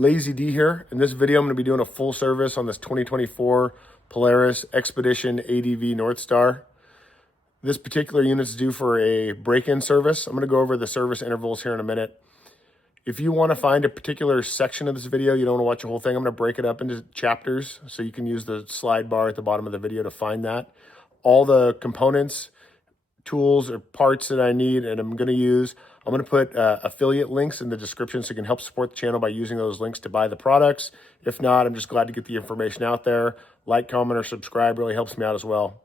Lazy D here. In this video, I'm going to be doing a full service on this 2024 Polaris Xpedition ADV North Star. This particular unit's due for a break-in service. I'm going to go over the service intervals here in a minute. If you want to find a particular section of this video, you don't want to watch the whole thing, I'm going to break it up into chapters so you can use the slide bar at the bottom of the video to find that. All the components, tools, or parts that I need and I'm going to use, I'm going to put affiliate links in the description so you can help support the channel by using those links to buy the products. If not, I'm just glad to get the information out there. Like, comment, or subscribe really helps me out as well.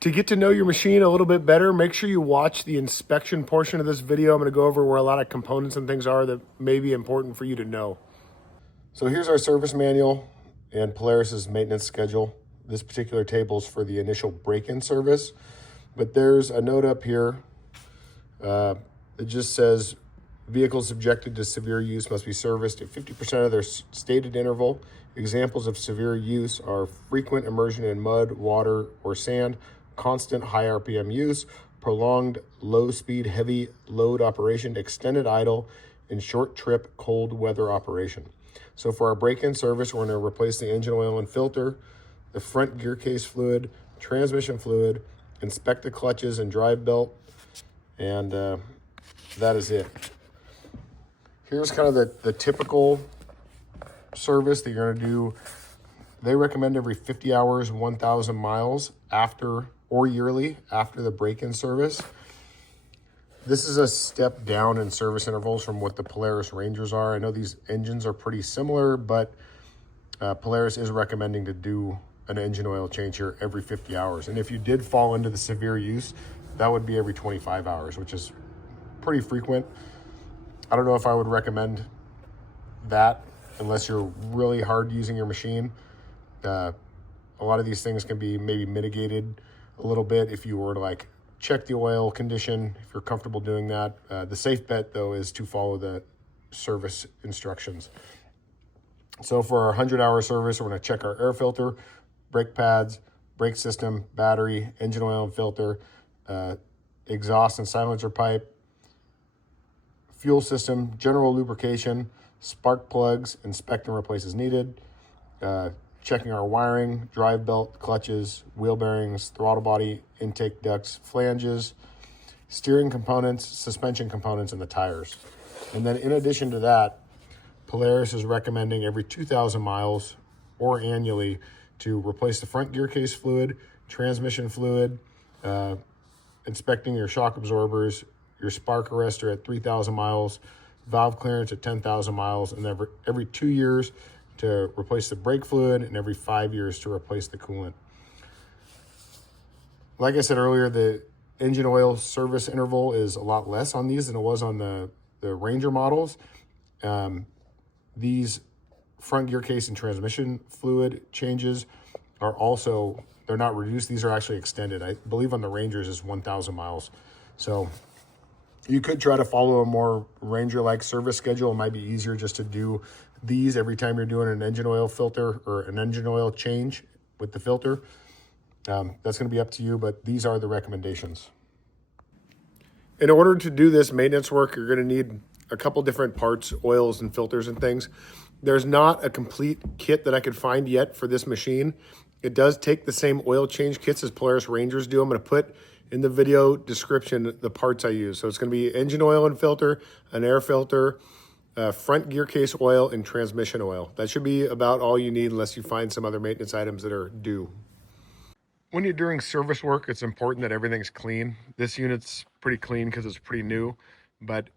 To get to know your machine a little bit better, make sure you watch the inspection portion of this video. I'm going to go over where a lot of components and things are that may be important for you to know. So here's our service manual and Polaris's maintenance schedule. This particular table is for the initial break-in service, but there's a note up here. It just says vehicles subjected to severe use must be serviced at 50% of their stated interval. Examples of severe use are frequent immersion in mud, water, or sand, constant high RPM use, prolonged low-speed heavy load operation, extended idle, and short trip cold weather operation. So for our break-in service, we're going to replace the engine oil and filter, the front gear case fluid, transmission fluid, inspect the clutches and drive belt, and that is it. Here's kind of the typical service that you're going to do. They recommend every 50 hours, 1,000 miles after, or yearly after the break-in service. This is a step down in service intervals from what the Polaris Rangers are. I know these engines are pretty similar, but Polaris is recommending to do an engine oil change here every 50 hours. And if you did fall into the severe use, that would be every 25 hours, which is pretty frequent. I don't know if I would recommend that unless you're really hard using your machine. A lot of these things can be maybe mitigated a little bit if you were to like check the oil condition, if you're comfortable doing that. The safe bet though is to follow the service instructions. So for our 100-hour service, we're going to check our air filter, brake pads, brake system, battery, engine oil and filter, exhaust and silencer pipe, fuel system, general lubrication, spark plugs, inspect and replace as needed, checking our wiring, drive belt, clutches, wheel bearings, throttle body, intake ducts, flanges, steering components, suspension components, and the tires. And then in addition to that, Polaris is recommending every 2,000 miles or annually to replace the front gear case fluid, transmission fluid, inspecting your shock absorbers, your spark arrestor at 3,000 miles, valve clearance at 10,000 miles, and every 2 years to replace the brake fluid, and every 5 years to replace the coolant. Like I said earlier, the engine oil service interval is a lot less on these than it was on the Ranger models. These front gear case and transmission fluid changes are also, they're not reduced, these are actually extended. I believe on the Rangers is 1,000 miles. So you could try to follow a more Ranger-like service schedule. It might be easier just to do these every time you're doing an engine oil filter or an engine oil change with the filter. That's going to be up to you, but these are the recommendations. In order to do this maintenance work, you're going to need a couple different parts, oils and filters and things. There's not a complete kit that I could find yet for this machine. It does take the same oil change kits as Polaris Rangers do. I'm going to put in the video description the parts I use. So it's going to be engine oil and filter, an air filter, front gear case oil, and transmission oil. That should be about all you need unless you find some other maintenance items that are due. When you're doing service work, it's important that everything's clean. This unit's pretty clean because it's pretty new, but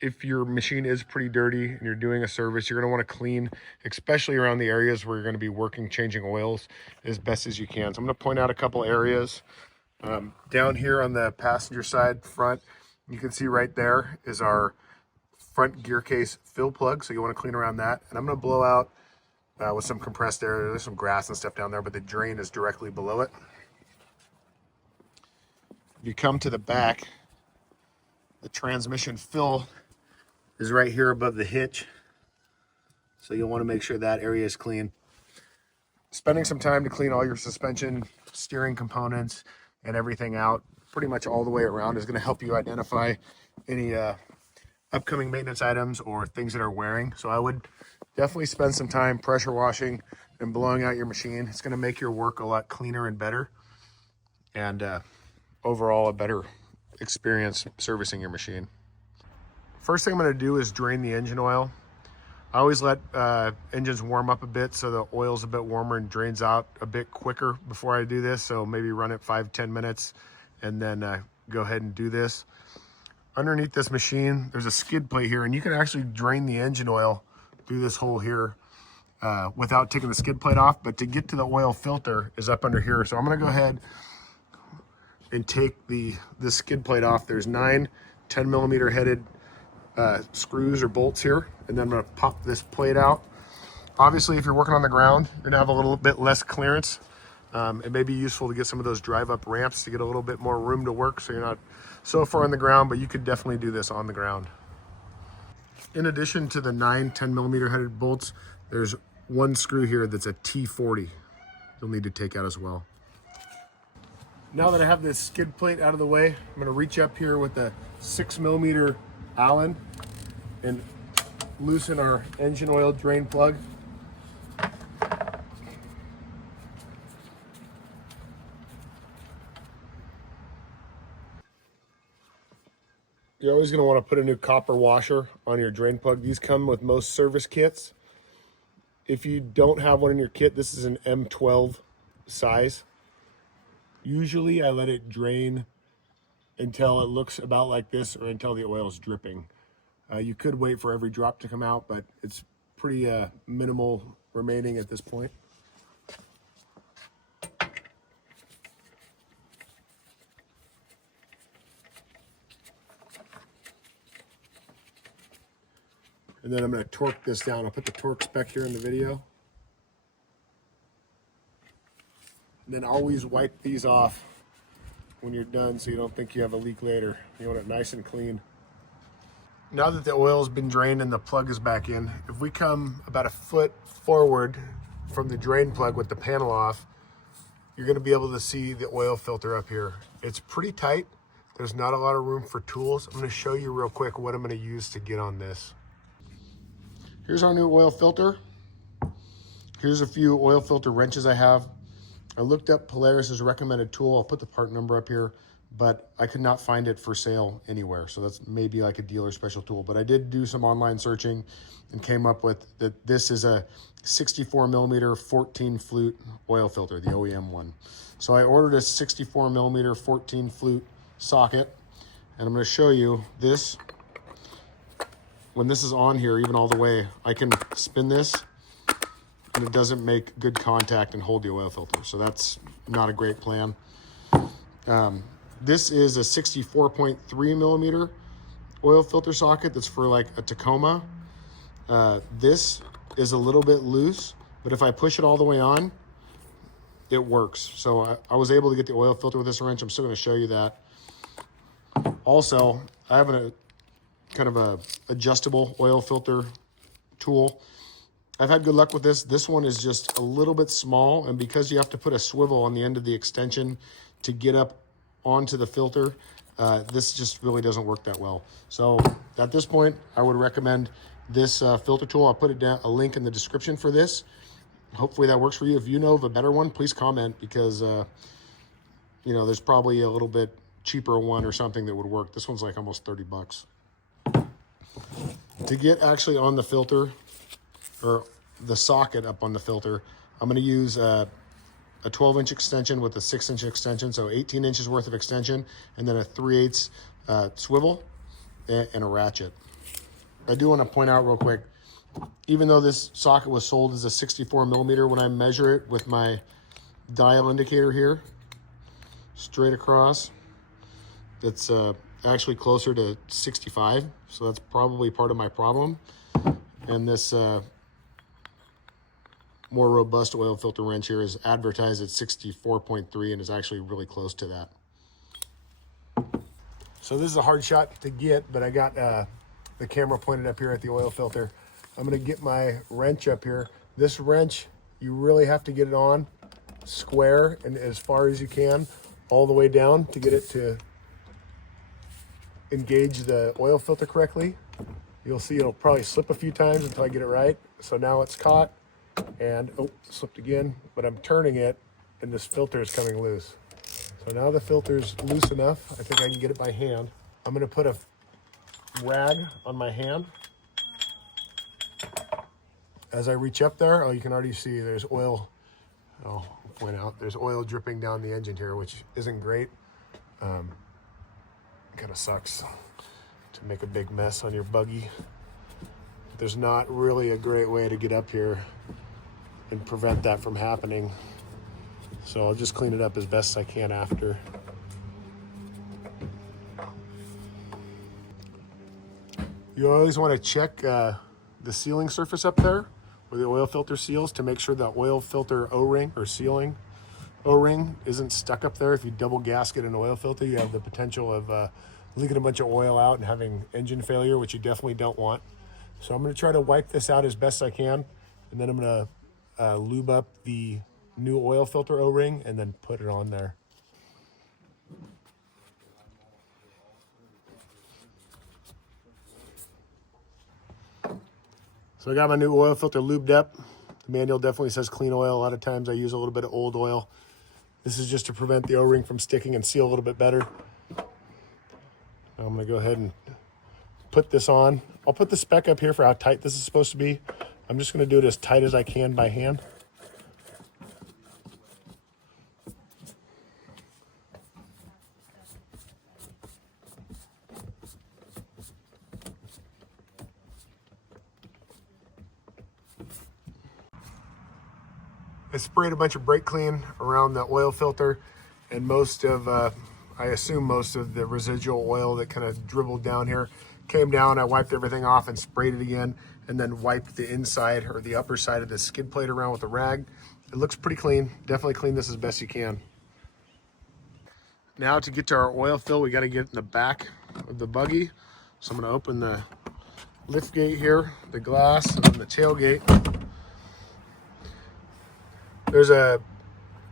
if your machine is pretty dirty and you're doing a service, you're going to want to clean, especially around the areas where you're going to be working, changing oils as best as you can. So I'm going to point out a couple areas. Down here on the passenger side front, you can see right there is our front gear case fill plug. So you want to clean around that. And I'm going to blow out with some compressed air. There's some grass and stuff down there, but the drain is directly below it. If you come to the back, the transmission fill is right here above the hitch. So you'll want to make sure that area is clean. Spending some time to clean all your suspension, steering components, and everything out pretty much all the way around is going to help you identify any upcoming maintenance items or things that are wearing. So I would definitely spend some time pressure washing and blowing out your machine. It's going to make your work a lot cleaner and better, and overall a better experience servicing your machine. First thing I'm going to do is drain the engine oil. I always let engines warm up a bit so the oil's a bit warmer and drains out a bit quicker before I do this. So maybe run it 5-10 minutes and then go ahead and do this. Underneath this machine, there's a skid plate here, and you can actually drain the engine oil through this hole here without taking the skid plate off. But to get to the oil filter is up under here. So I'm going to go ahead and take this skid plate off. There's 9 10mm headed screws or bolts here, and then I'm going to pop this plate out. Obviously, if you're working on the ground, you're going to have a little bit less clearance. It may be useful to get some of those drive up ramps to get a little bit more room to work so you're not so far on the ground, but you could definitely do this on the ground. In addition to the 9 10mm headed bolts, there's one screw here that's a T40 you'll need to take out as well. Now that I have this skid plate out of the way, I'm going to reach up here with a 6mm Allen and loosen our engine oil drain plug. You're always going to want to put a new copper washer on your drain plug. These come with most service kits. If you don't have one in your kit, this is an M12 size. Usually I let it drain until it looks about like this or until the oil is dripping. You could wait for every drop to come out, but it's pretty minimal remaining at this point. And then I'm going to torque this down. I'll put the torque spec here in the video. And then always wipe these off when you're done so you don't think you have a leak later. You want it nice and clean. Now that the oil's been drained and the plug is back in, if we come about a foot forward from the drain plug with the panel off, you're going to be able to see the oil filter up here. It's pretty tight. There's not a lot of room for tools. I'm going to show you real quick what I'm going to use to get on this. Here's our new oil filter. Here's a few oil filter wrenches I have. I looked up Polaris's recommended tool. I'll put the part number up here, but I could not find it for sale anywhere. So that's maybe like a dealer special tool. But I did do some online searching and came up with that this is a 64mm 14 flute oil filter, the OEM one. So I ordered a 64mm 14 flute socket, and I'm going to show you this. When this is on here, even all the way, I can spin this and it doesn't make good contact and hold the oil filter. So that's not a great plan. This is a 64.3mm oil filter socket that's for like a Tacoma. This is a little bit loose, but if I push it all the way on, it works. So I was able to get the oil filter with this wrench. I'm still going to show you that. Also, I have a kind of a adjustable oil filter tool. I've had good luck with this. This one is just a little bit small, and because you have to put a swivel on the end of the extension to get up onto the filter, this just really doesn't work that well. So at this point, I would recommend this filter tool. I'll put it down, a link in the description for this. Hopefully that works for you. If you know of a better one, please comment, because you know, there's probably a little bit cheaper one or something that would work. This one's like almost 30 bucks. To get actually on the filter, or the socket up on the filter, I'm going to use a 12-inch extension with a 6-inch extension, so 18 inches worth of extension, and then a 3/8 swivel and a ratchet. I do want to point out real quick, even though this socket was sold as a 64mm, when I measure it with my dial indicator here, straight across, it's actually closer to 65, so that's probably part of my problem. And this more robust oil filter wrench here is advertised at 64.3 and is actually really close to that. So this is a hard shot to get, but I got the camera pointed up here at the oil filter. I'm going to get my wrench up here. This wrench, you really have to get it on square and as far as you can, all the way down to get it to engage the oil filter correctly. You'll see it'll probably slip a few times until I get it right. So now it's caught, and oh, slipped again, but I'm turning it and this filter is coming loose. So now the filter's loose enough, I think I can get it by hand. I'm gonna put a rag on my hand. As I reach up there, oh, you can already see there's oil. Oh, I'll point out, there's oil dripping down the engine here, which isn't great. It kind of sucks to make a big mess on your buggy. There's not really a great way to get up here and prevent that from happening. So I'll just clean it up as best I can after. You always want to check the sealing surface up there where the oil filter seals to make sure the oil filter O-ring or sealing O-ring isn't stuck up there. If you double gasket an oil filter, you have the potential of leaking a bunch of oil out and having engine failure, which you definitely don't want. So I'm going to try to wipe this out as best I can, and then I'm going to lube up the new oil filter O-ring and then put it on there. So I got my new oil filter lubed up. The manual definitely says clean oil. A lot of times I use a little bit of old oil. This is just to prevent the O-ring from sticking and seal a little bit better. I'm gonna go ahead and put this on. I'll put the spec up here for how tight this is supposed to be. I'm just gonna do it as tight as I can by hand. I sprayed a bunch of brake clean around the oil filter, and most of, I assume most of the residual oil that kind of dribbled down here came down. I wiped everything off and sprayed it again, and then wiped the inside or the upper side of the skid plate around with a rag. It looks pretty clean. Definitely clean this as best you can. Now to get to our oil fill, we got to get in the back of the buggy. So I'm going to open the lift gate here, the glass, and then the tailgate. There's a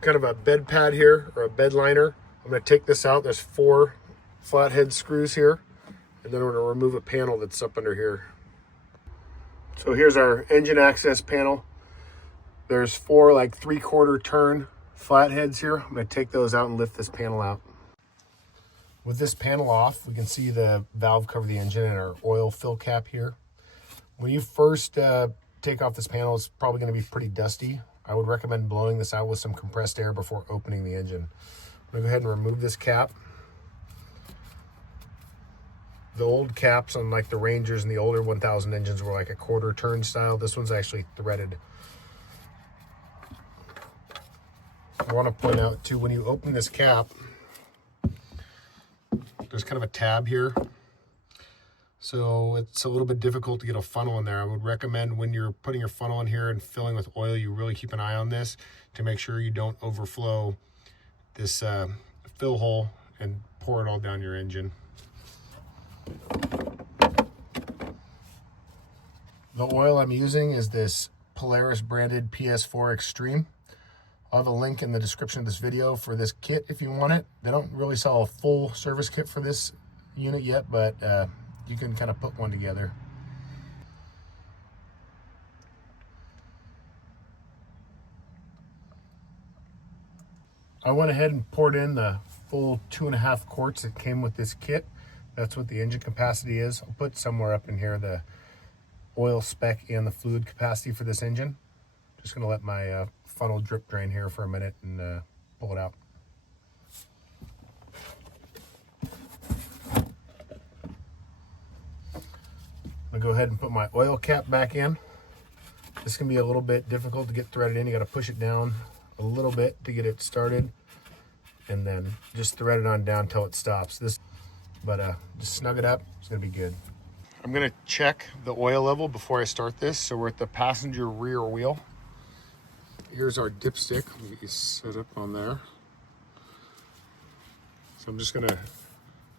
kind of a bed pad here, or a bed liner. I'm going to take this out. There's 4 flathead screws here, and then we're going to remove a panel that's up under here. So here's our engine access panel. There's 4 like 3/4 turn flatheads here. I'm going to take those out and lift this panel out. With this panel off, we can see the valve cover the engine and our oil fill cap here. When you first take off this panel, it's probably going to be pretty dusty. I would recommend blowing this out with some compressed air before opening the engine. I'm gonna go ahead and remove this cap. The old caps on like the Rangers and the older 1000 engines were like a 1/4 turn style. This one's actually threaded. I want to point out too, when you open this cap, there's kind of a tab here. So it's a little bit difficult to get a funnel in there. I would recommend when you're putting your funnel in here and filling with oil, you really keep an eye on this to make sure you don't overflow this fill hole and pour it all down your engine. The oil I'm using is this Polaris branded PS4 Extreme. I'll have a link in the description of this video for this kit if you want it. They don't really sell a full service kit for this unit yet, but you can kind of put one together. I went ahead and poured in the full 2.5 quarts that came with this kit. That's what the engine capacity is. I'll put somewhere up in here the oil spec and the fluid capacity for this engine. Just gonna let my funnel drip drain here for a minute and pull it out. I'll go ahead and put my oil cap back in. This can be a little bit difficult to get threaded in. You got to push it down a little bit to get it started, and then just thread it on down until it stops. Just snug it up. It's gonna be good. I'm gonna check the oil level before I start this. So we're at the passenger rear wheel. Here's our dipstick. Let me get you set up on there. So I'm just gonna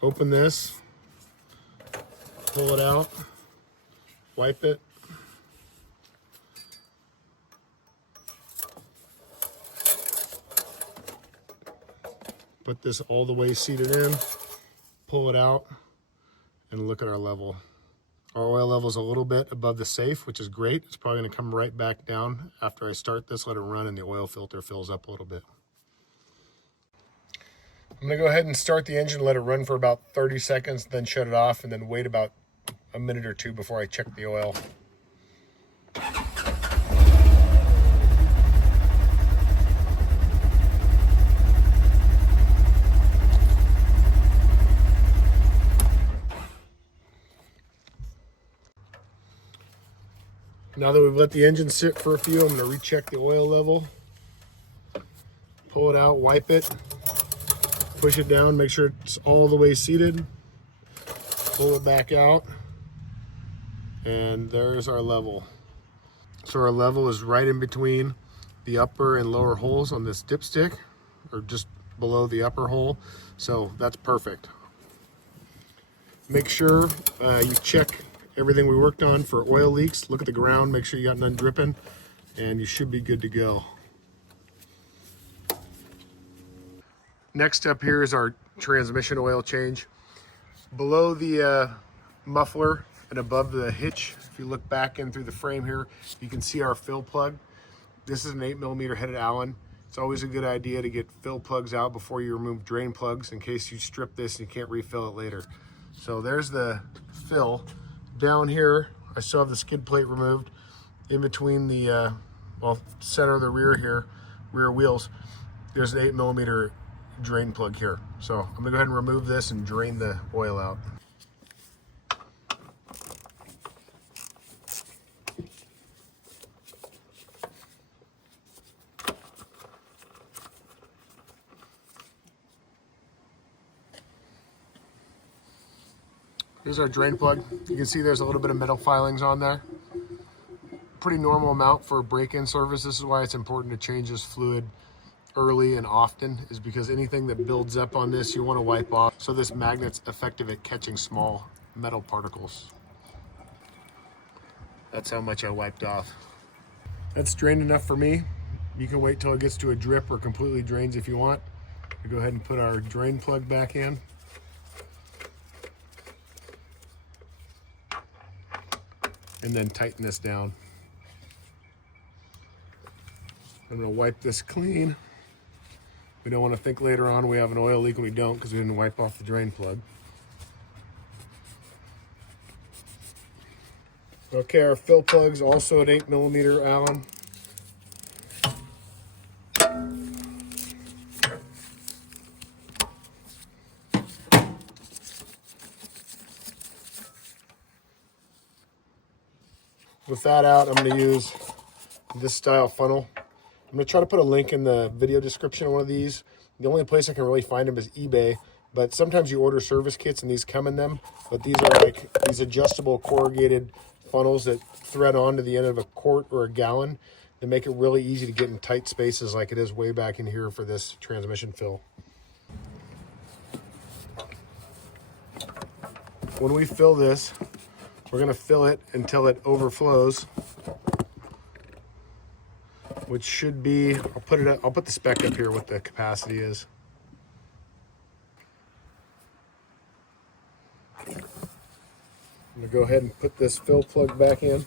open this, pull it out, wipe it. Put this all the way seated in, pull it out, and look at our level. Our oil level is a little bit above the safe, which is great. It's probably going to come right back down after I start this, let it run, and the oil filter fills up a little bit. I'm going to go ahead and start the engine, let it run for about 30 seconds, then shut it off, and then wait about a minute or two before I check the oil. Now that we've let the engine sit for a few, I'm going to recheck the oil level. Pull it out, wipe it, push it down, make sure it's all the way seated. Pull it back out, and there's our level. So our level is right in between the upper and lower holes on this dipstick, or just below the upper hole. So that's perfect. Make sure you check everything we worked on for oil leaks. Look at the ground, make sure you got none dripping, and you should be good to go. Next up here is our transmission oil change. Below the muffler and above the hitch, if you look back in through the frame here, you can see our fill plug. This is an 8mm headed Allen. It's always a good idea to get fill plugs out before you remove drain plugs in case you strip this and you can't refill it later. So there's the fill. Down here, I still have the skid plate removed. In between the center of the rear here, rear wheels, there's an 8mm drain plug here. So I'm gonna go ahead and remove this and drain the oil out. Here's our drain plug. You can see there's a little bit of metal filings on there. Pretty normal amount for a break-in service. This is why it's important to change this fluid early and often, is because anything that builds up on this you want to wipe off, so this magnet's effective at catching small metal particles. That's how much I wiped off. That's drained enough for me. You can wait till it gets to a drip or completely drains if you want. We go ahead and put our drain plug back in. And then tighten this down. I'm gonna wipe this clean. We don't want to think later on we have an oil leak when we don't, because we didn't wipe off the drain plug. Okay, our fill plug's also an 8mm Allen. With that out, I'm going to use this style funnel. I'm going to try to put a link in the video description of one of these. The only place I can really find them is eBay, but sometimes you order service kits and these come in them. But these are like these adjustable corrugated funnels that thread onto the end of a quart or a gallon. They make it really easy to get in tight spaces like it is way back in here for this transmission fill. When we fill this, we're going to fill it until it overflows, which should be, I'll put the spec up here what the capacity is. I'm going to go ahead and put this fill plug back in.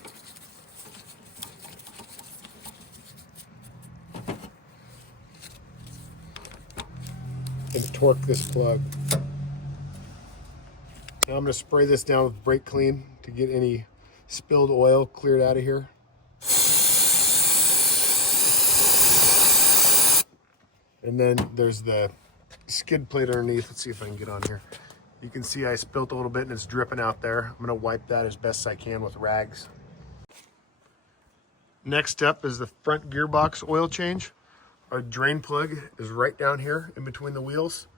And torque this plug. Now I'm going to spray this down with brake clean to get any spilled oil cleared out of here. And then there's the skid plate underneath. Let's see if I can get on here. You can see I spilt a little bit and it's dripping out there. I'm going to wipe that as best I can with rags. Next up is the front gearbox oil change. Our drain plug is right down here in between the wheels.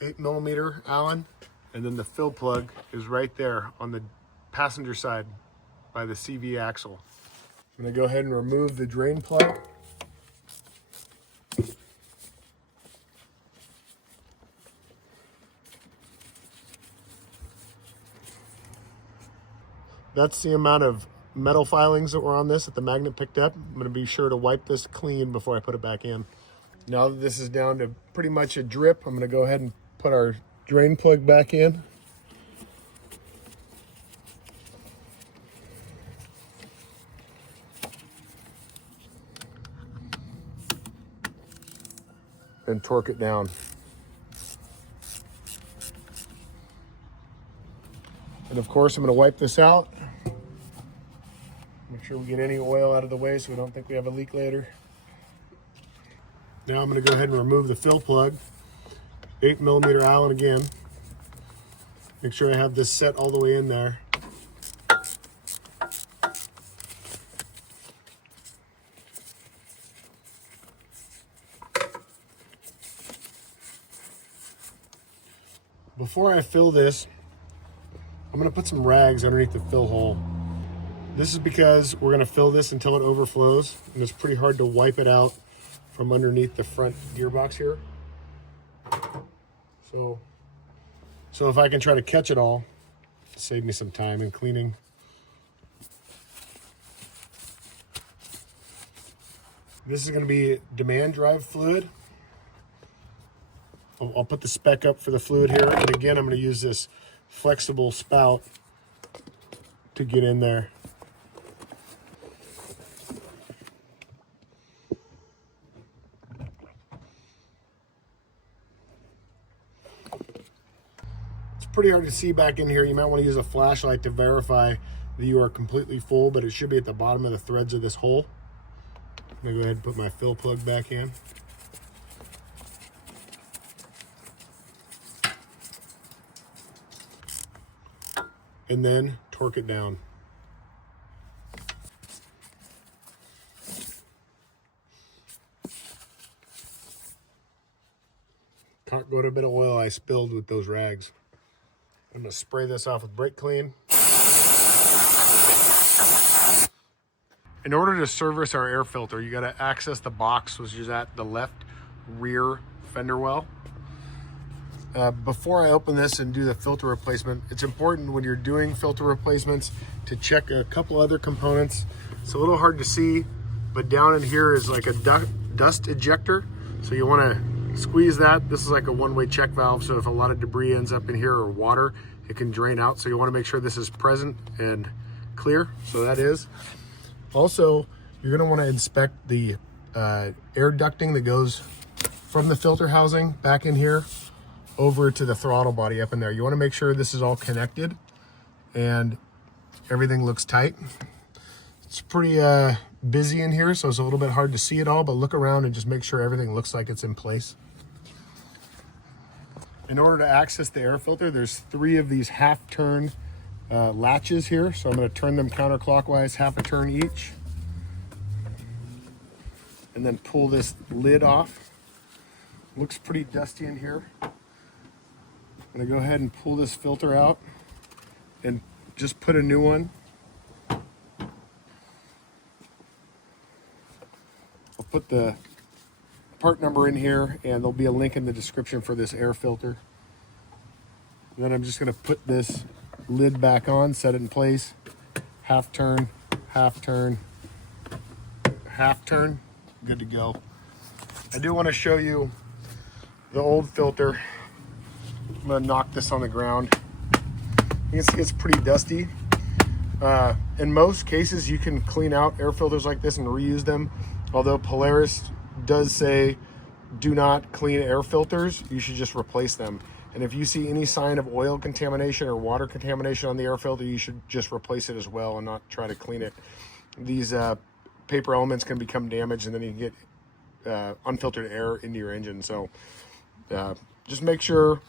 8mm Allen. And then the fill plug is right there on the passenger side by the CV axle. I'm going to go ahead and remove the drain plug. That's the amount of metal filings that were on this that the magnet picked up. I'm going to be sure to wipe this clean before I put it back in. Now that this is down to pretty much a drip, I'm going to go ahead and put our drain plug back in. and torque it down. And of course, I'm going to wipe this out. Make sure we get any oil out of the way so we don't think we have a leak later. Now I'm going to go ahead and remove the fill plug. 8mm Allen again. Make sure I have this set all the way in there. Before I fill this, I'm going to put some rags underneath the fill hole. This is because we're going to fill this until it overflows, and it's pretty hard to wipe it out from underneath the front gearbox here. So if I can try to catch it all, save me some time in cleaning. This is going to be demand drive fluid. I'll put the spec up for the fluid here, and again I'm going to use this flexible spout to get in there. Pretty hard to see back in here. You might want to use a flashlight to verify that you are completely full, but it should be at the bottom of the threads of this hole. I'm gonna go ahead and put my fill plug back in. And then torque it down. Caught quite a bit of oil I spilled with those rags. I'm going to spray this off with brake clean. In order to service our air filter, you got to access the box, which is at the left rear fender well. Before I open this and do the filter replacement, it's important when you're doing filter replacements to check a couple other components. It's a little hard to see, but down in here is like a dust ejector. So you want to squeeze that. This is like a one-way check valve, so if a lot of debris ends up in here or water, it can drain out. So you want to make sure this is present and clear. So that is. Also, you're going to want to inspect the air ducting that goes from the filter housing back in here over to the throttle body up in there. You want to make sure this is all connected and everything looks tight. It's pretty busy in here, so it's a little bit hard to see it all, but look around and just make sure everything looks like it's in place. In order to access the air filter, there's 3 of these half-turn latches here, so I'm going to turn them counterclockwise, half a turn each, and then pull this lid off. Looks pretty dusty in here. I'm going to go ahead and pull this filter out and just put a new one. I'll put the part number in here, and there'll be a link in the description for this air filter. And then I'm just going to put this lid back on, set it in place, half turn, half turn, half turn, good to go. I do want to show you the old filter. I'm going to knock this on the ground. You can see it's pretty dusty. In most cases, you can clean out air filters like this and reuse them. Although Polaris does say do not clean air filters, you should just replace them. And if you see any sign of oil contamination or water contamination on the air filter, you should just replace it as well and not try to clean it. These paper elements can become damaged, and then you can get unfiltered air into your engine. So just make sure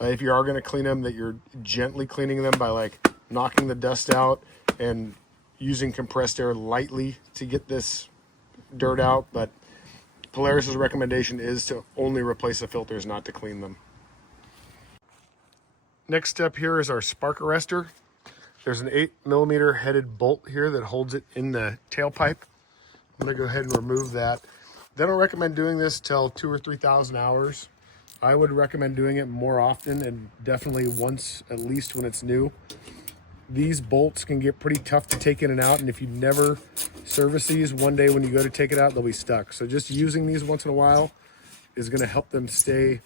if you are going to clean them that you're gently cleaning them by like knocking the dust out and using compressed air lightly to get this dirt out. But Polaris's recommendation is to only replace the filters, not to clean them. Next step here is our spark arrestor. There's an 8mm headed bolt here that holds it in the tailpipe. I'm gonna go ahead and remove that. They don't recommend doing this till 2,000 or 3,000 hours. I would recommend doing it more often, and definitely once at least when it's new. These bolts can get pretty tough to take in and out, and if you never service these, one day when you go to take it out, they'll be stuck. So just using these once in a while is going to help them stay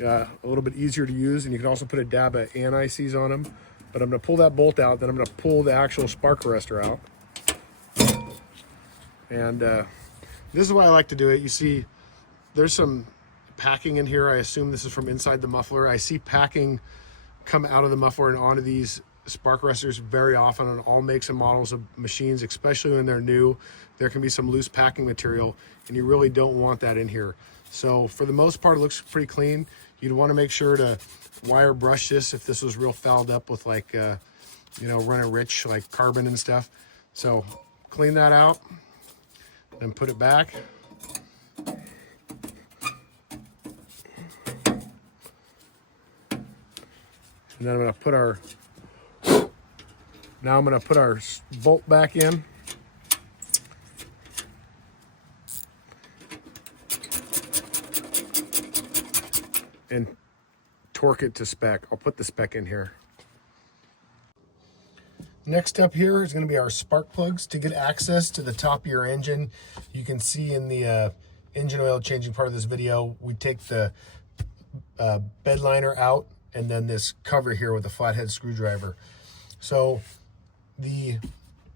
a little bit easier to use. And you can also put a dab of anti-seize on them. But I'm going to pull that bolt out, then I'm going to pull the actual spark arrestor out. And this is why I like to do it. You see, there's some packing in here. I assume this is from inside the muffler. I see packing come out of the muffler and onto these spark arrestors very often on all makes and models of machines, especially when they're new. There can be some loose packing material, and you really don't want that in here. So for the most part, it looks pretty clean. You'd want to make sure to wire brush this if this was real fouled up with like, you know, running rich, like carbon and stuff. So clean that out and put it back. And then I'm going to put our, now I'm going to put our bolt back in. And torque it to spec. I'll put the spec in here. Next up here is going to be our spark plugs. To get access to the top of your engine, you can see in the engine oil changing part of this video, we take the bed liner out and then this cover here with a flathead screwdriver. So the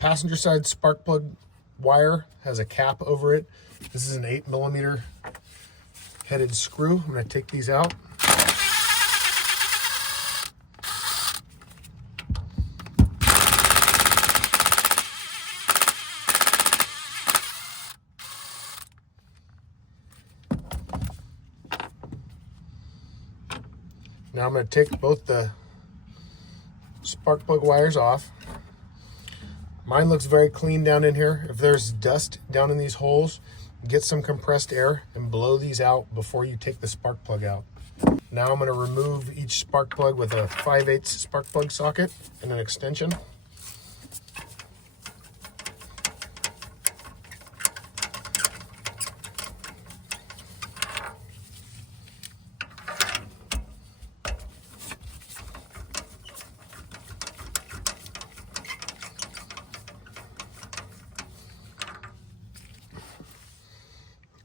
passenger side spark plug wire has a cap over it. This is an 8mm headed screw. I'm going to take these out. Now I'm going to take both the spark plug wires off. Mine looks very clean down in here. If there's dust down in these holes, get some compressed air and blow these out before you take the spark plug out. Now I'm going to remove each spark plug with a 5/8 spark plug socket and an extension.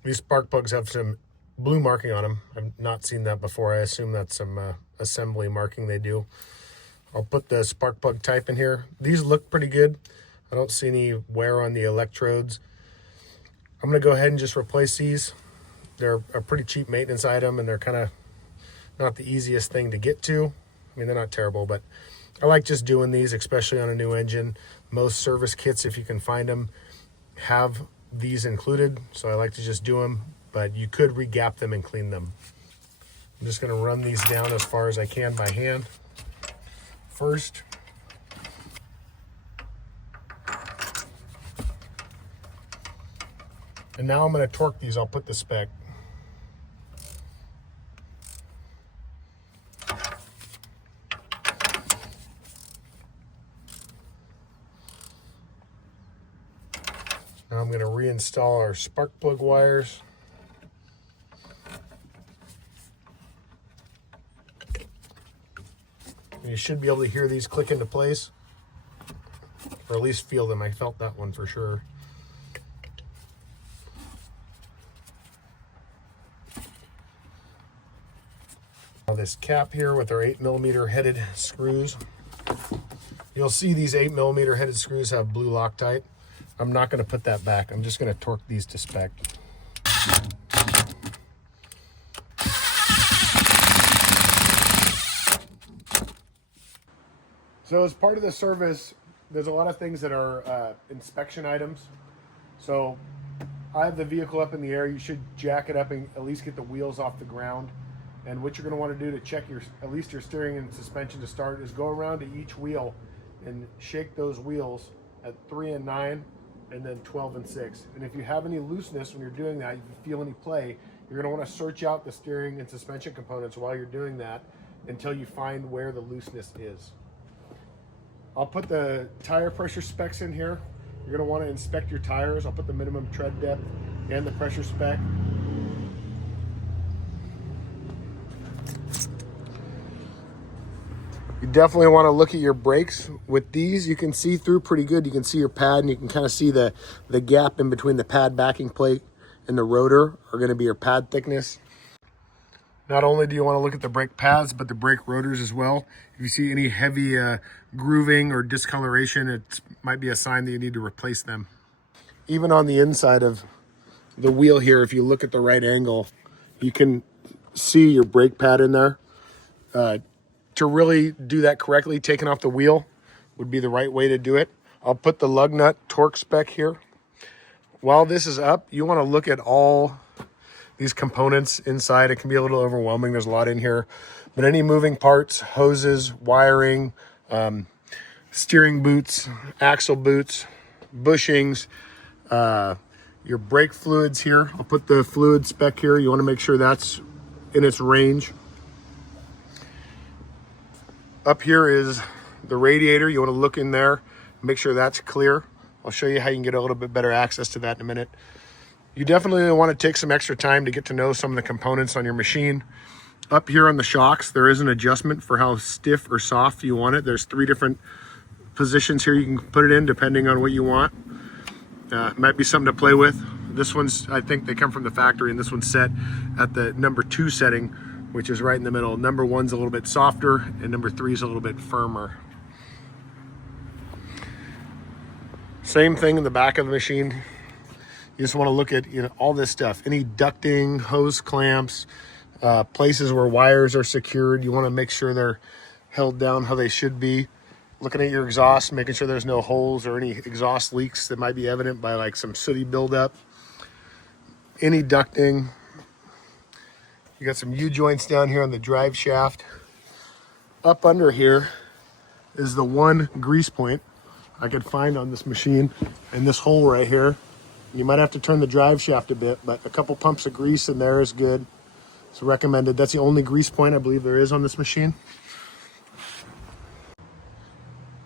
These spark plugs have some blue marking on them. I've not seen that before. I assume that's some assembly marking they do. I'll put the spark plug type in here. These look pretty good. I don't see any wear on the electrodes. I'm going to go ahead and just replace these. They're a pretty cheap maintenance item, and they're kind of not the easiest thing to get to. I mean, they're not terrible, but I like just doing these, especially on a new engine. Most service kits, if you can find them, have these included, so I like to just do them, but you could re-gap them and clean them. I'm just going to run these down as far as I can by hand first. And now I'm going to torque these. I'll put the spec. Now I'm going to reinstall our spark plug wires. And you should be able to hear these click into place, or at least feel them. I felt that one for sure. Now this cap here with our 8mm headed screws. You'll see these 8mm headed screws have blue Loctite. I'm not going to put that back. I'm just going to torque these to spec. So as part of the service, there's a lot of things that are inspection items. So I have the vehicle up in the air. You should jack it up and at least get the wheels off the ground. And what you're going to want to do to check at least your steering and suspension to start is go around to each wheel and shake those wheels at 3 and 9. And then 12 and 6. And if you have any looseness when you're doing that, if you feel any play, you're going to want to search out the steering and suspension components while you're doing that until you find where the looseness is. I'll put the tire pressure specs in here. You're going to want to inspect your tires. I'll put the minimum tread depth and the pressure spec. You definitely want to look at your brakes. With these, you can see through pretty good. You can see your pad, and you can kind of see the gap in between the pad backing plate and the rotor are going to be your pad thickness. Not only do you want to look at the brake pads, but the brake rotors as well. If you see any heavy grooving or discoloration, it might be a sign that you need to replace them. Even on the inside of the wheel here, if you look at the right angle, you can see your brake pad in there. To really do that correctly, taking off the wheel would be the right way to do it. I'll put the lug nut torque spec here. While this is up, you want to look at all these components inside. It can be a little overwhelming. There's a lot in here. But any moving parts, hoses, wiring, steering boots, axle boots, bushings, your brake fluids here. I'll put the fluid spec here. You want to make sure that's in its range. Up here is the radiator. You want to look in there, make sure that's clear. I'll show you how you can get a little bit better access to that in a minute. You definitely want to take some extra time to get to know some of the components on your machine. Up here on the shocks, there is an adjustment for how stiff or soft you want it. There's 3 different positions here you can put it in depending on what you want. Might be something to play with. This one's, I think they come from the factory, and this one's set at the number 2 setting, which is right in the middle. Number 1's a little bit softer, and number 3 is a little bit firmer. Same thing in the back of the machine. You just want to look at all this stuff. Any ducting, hose clamps, places where wires are secured. You want to make sure they're held down how they should be. Looking at your exhaust, making sure there's no holes or any exhaust leaks that might be evident by like some sooty buildup. Any ducting. You got some U-joints down here on the drive shaft. Up under here is the one grease point I could find on this machine, and this hole right here. You might have to turn the drive shaft a bit, but a couple pumps of grease in there is good. It's recommended. That's the only grease point I believe there is on this machine.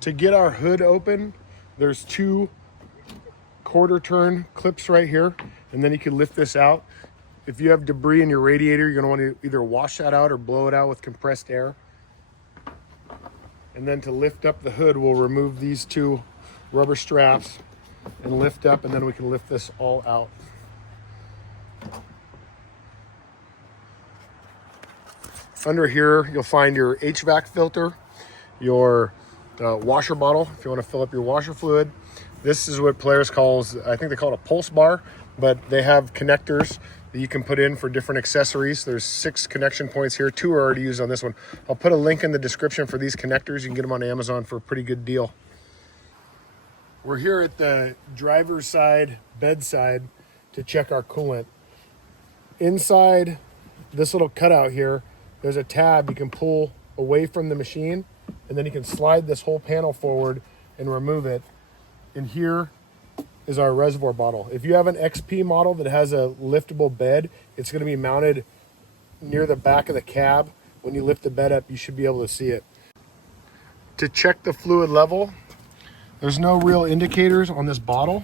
To get our hood open, there's 2 quarter turn clips right here, and then you can lift this out. If you have debris in your radiator, you're going to want to either wash that out or blow it out with compressed air. And then to lift up the hood, we'll remove these 2 rubber straps and lift up, and then we can lift this all out. Under here, you'll find your HVAC filter, your washer bottle, if you want to fill up your washer fluid. This is what Polaris calls, I think they call it a pulse bar, but they have connectors that you can put in for different accessories. There's 6 connection points here. 2 are already used on this one. I'll put a link in the description for these connectors. You can get them on Amazon for a pretty good deal. We're here at the driver's side, bedside, to check our coolant. Inside this little cutout here, there's a tab you can pull away from the machine, and then you can slide this whole panel forward and remove it. And here is our reservoir bottle. If you have an XP model that has a liftable bed, it's going to be mounted near the back of the cab. When you lift the bed up, you should be able to see it. To check the fluid level, there's no real indicators on this bottle,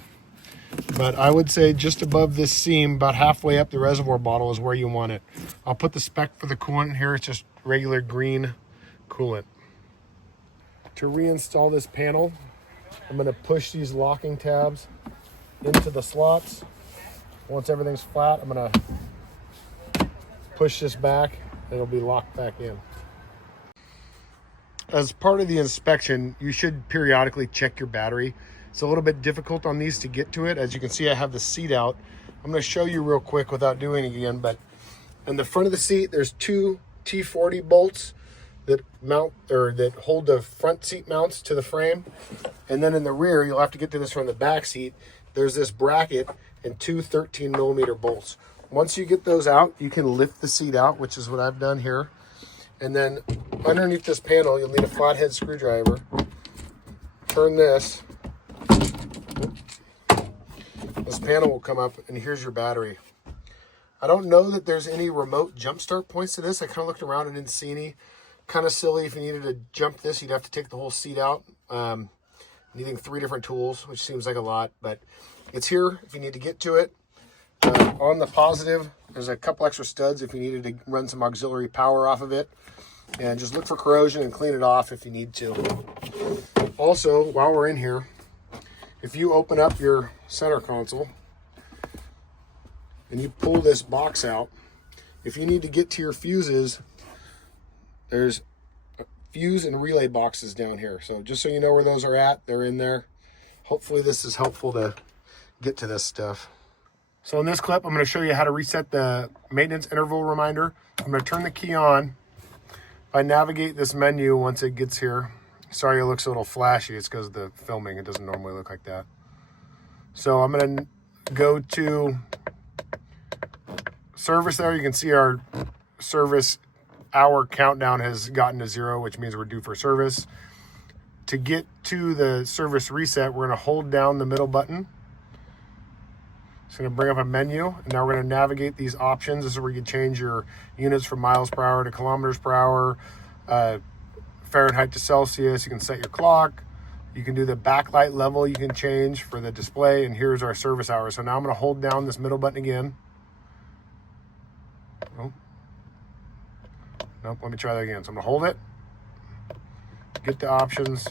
but I would say just above this seam, about halfway up the reservoir bottle is where you want it. I'll put the spec for the coolant here. It's just regular green coolant. To reinstall this panel, I'm going to push these locking tabs into the slots. Once everything's flat, I'm going to push this back and it'll be locked back in. As part of the inspection, you should periodically check your battery. It's a little bit difficult on these to get to it. As you can see, I have the seat out. I'm going to show you real quick without doing it again, but in the front of the seat, there's 2 T40 bolts that mount or that hold the front seat mounts to the frame. And then in the rear, you'll have to get to this from the back seat. There's this bracket and 2 13mm bolts. Once you get those out, you can lift the seat out, which is what I've done here. And then underneath this panel, you'll need a flathead screwdriver. Turn this. This panel will come up, and here's your battery. I don't know that there's any remote jump start points to this. I kind of looked around and didn't see any. Kind of silly. If you needed to jump this, you'd have to take the whole seat out. Needing 3 different tools, which seems like a lot, but it's here if you need to get to it. On the positive, there's a couple extra studs if you needed to run some auxiliary power off of it. And just look for corrosion and clean it off if you need to. Also, while we're in here, if you open up your center console and you pull this box out, if you need to get to your fuses, there's fuse and relay boxes down here. So just so you know where those are at, they're in there. Hopefully this is helpful to get to this stuff. So in this clip, I'm going to show you how to reset the maintenance interval reminder. I'm going to turn the key on. If I navigate this menu once it gets here, sorry it looks a little flashy, it's because of the filming, it doesn't normally look like that. So I'm going to go to service there. You can see our service hour countdown has gotten to 0, which means we're due for service. To get to the service reset, we're going to hold down the middle button. It's going to bring up a menu, and now we're going to navigate these options. This is where you can change your units from miles per hour to kilometers per hour, Fahrenheit to Celsius. You can set your clock. You can do the backlight level you can change for the display, and here's our service hours. So now I'm going to hold down this middle button again. Oh. Nope, let me try that again. So I'm going to hold it, get the options,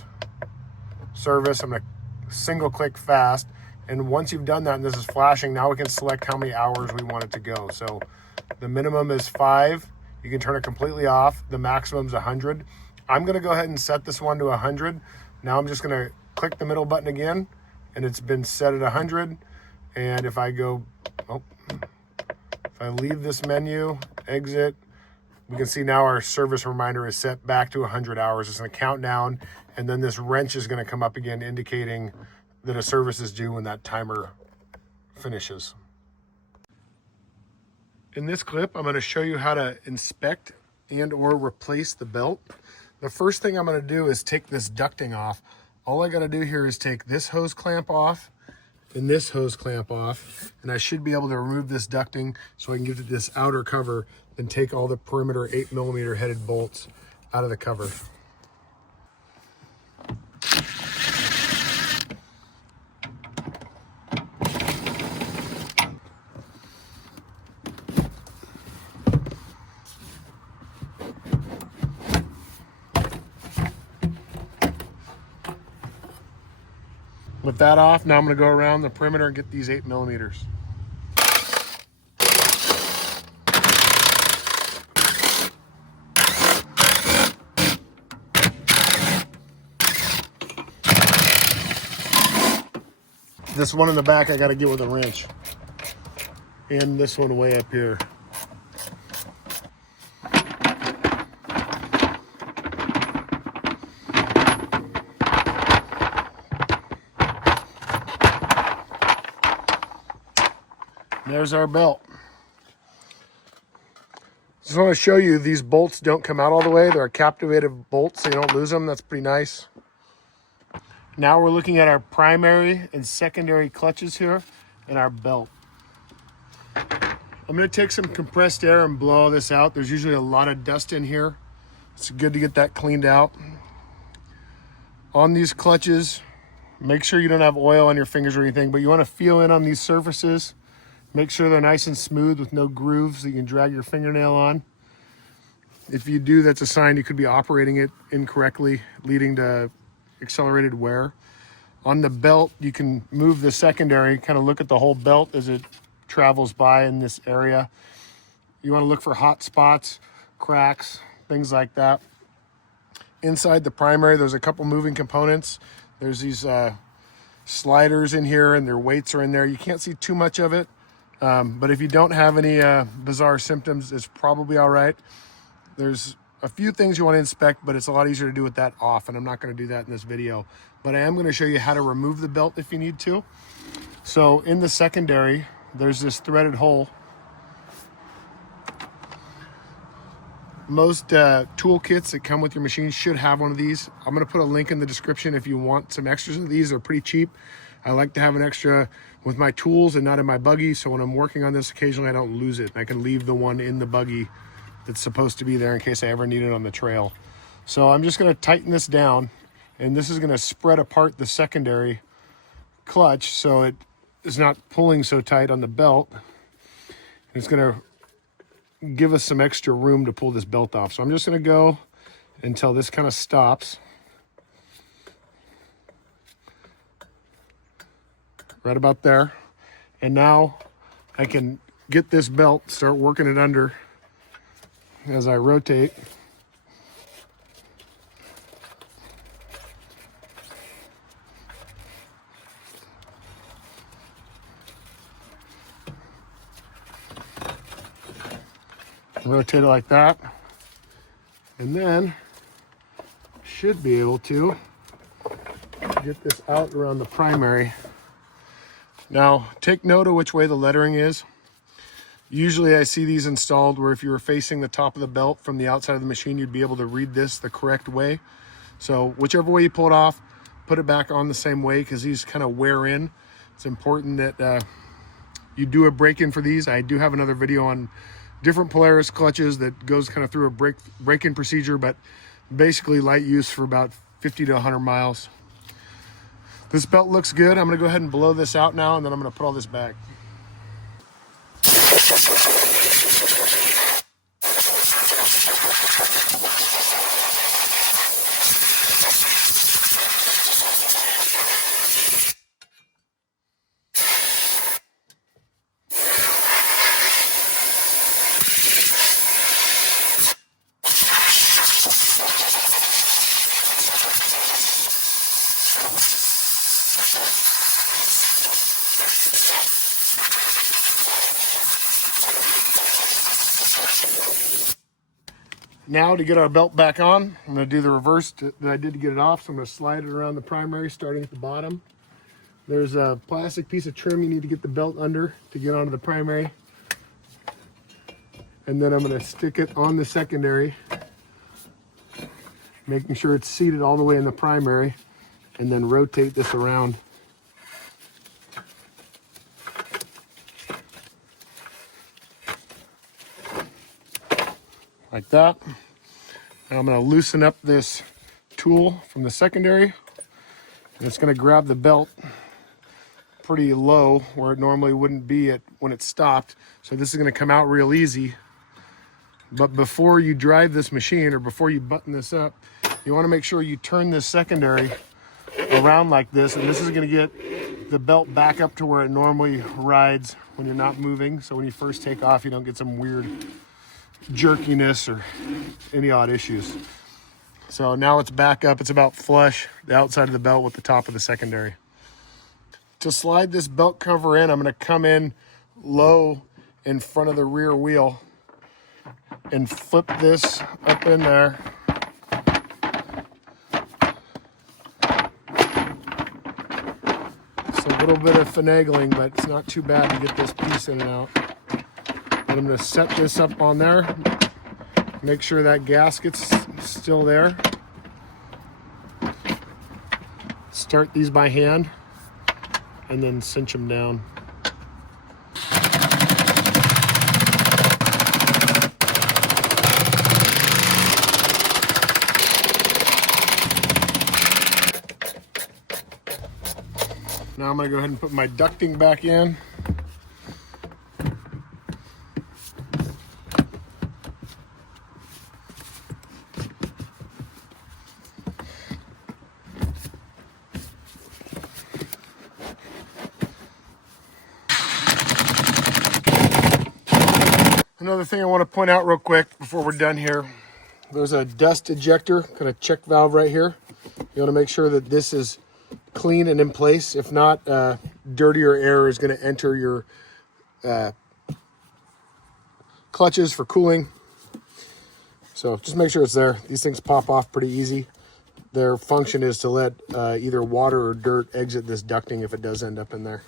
service. I'm going to single click fast. And once you've done that and this is flashing, now we can select how many hours we want it to go. So the minimum is 5. You can turn it completely off. The maximum is 100. I'm going to go ahead and set this one to 100. Now I'm just going to click the middle button again, and it's been set at 100. And if I go, if I leave this menu, exit, we can see now our service reminder is set back to 100 hours. It's going to count down, and then this wrench is going to come up again, indicating that a service is due when that timer finishes. In this clip, I'm going to show you how to inspect and or replace the belt. The first thing I'm going to do is take this ducting off. All I got to do here is take this hose clamp off and this hose clamp off, and I should be able to remove this ducting so I can get to this outer cover and take all the perimeter 8mm headed bolts out of the cover. With that off, now I'm going to go around the perimeter and get these 8mm. This one in the back I got to get with a wrench. And this one way up here. There's our belt. Just want to show you these bolts don't come out all the way. They're a captivated bolt, so you don't lose them. That's pretty nice. Now we're looking at our primary and secondary clutches here and our belt. I'm going to take some compressed air and blow this out. There's usually a lot of dust in here. It's good to get that cleaned out. On these clutches, make sure you don't have oil on your fingers or anything, but you want to feel in on these surfaces. Make sure they're nice and smooth with no grooves that you can drag your fingernail on. If you do, that's a sign you could be operating it incorrectly, leading to accelerated wear. On the belt, you can move the secondary, kind of look at the whole belt as it travels by in this area. You want to look for hot spots, cracks, things like that. Inside the primary, there's a couple moving components. There's these sliders in here, and their weights are in there. You can't see too much of it. But if you don't have any bizarre symptoms, it's probably all right. There's a few things you want to inspect, but it's a lot easier to do with that off, and I'm not going to do that in this video. But I am going to show you how to remove the belt if you need to. So in the secondary, there's this threaded hole. Most toolkits that come with your machine should have one of these. I'm going to put a link in the description if you want some extras of these. They're pretty cheap. I like to have an extra with my tools and not in my buggy, so when I'm working on this, occasionally I don't lose it. I can leave the one in the buggy that's supposed to be there in case I ever need it on the trail. So I'm just going to tighten this down, and this is going to spread apart the secondary clutch so it is not pulling so tight on the belt. It's going to give us some extra room to pull this belt off. So I'm just going to go until this kind of stops. Right about there. And now I can get this belt, start working it under as I rotate. Rotate it like that. And then should be able to get this out around the primary. Now, take note of which way the lettering is. Usually I see these installed where if you were facing the top of the belt from the outside of the machine, you'd be able to read this the correct way. So whichever way you pull it off, put it back on the same way, because these kind of wear in. It's important that you do a break-in for these. I do have another video on different Polaris clutches that goes kind of through a break-in procedure, but basically light use for about 50 to 100 miles. This belt looks good. I'm gonna go ahead and blow this out now, and then I'm gonna put all this back. Now to get our belt back on, I'm going to do the reverse that I did to get it off. So I'm going to slide it around the primary, starting at the bottom. There's a plastic piece of trim you need to get the belt under to get onto the primary. And then I'm going to stick it on the secondary, making sure it's seated all the way in the primary, and then rotate this around. Like that. Now I'm going to loosen up this tool from the secondary, and it's going to grab the belt pretty low where it normally wouldn't be when it stopped. So this is going to come out real easy. But before you drive this machine, or before you button this up, you want to make sure you turn this secondary around like this, and this is going to get the belt back up to where it normally rides when you're not moving. So when you first take off, you don't get some weird jerkiness or any odd issues. So now it's back up. It's about flush, the outside of the belt with the top of the secondary. To slide this belt cover in, I'm going to come in low in front of the rear wheel and flip this up in there. It's a little bit of finagling, but it's not too bad to get this piece in and out. And I'm going to set this up on there, make sure that gasket's still there. Start these by hand and then cinch them down. Now I'm going to go ahead and put my ducting back in. Another thing I want to point out real quick before we're done here, there's a dust ejector, kind of check valve right here. You want to make sure that this is clean and in place. If not, dirtier air is going to enter your clutches for cooling. So just make sure it's there. These things pop off pretty easy. Their function is to let either water or dirt exit this ducting if it does end up in there.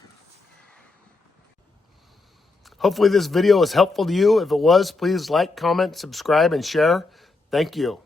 Hopefully this video was helpful to you. If it was, please like, comment, subscribe, and share. Thank you.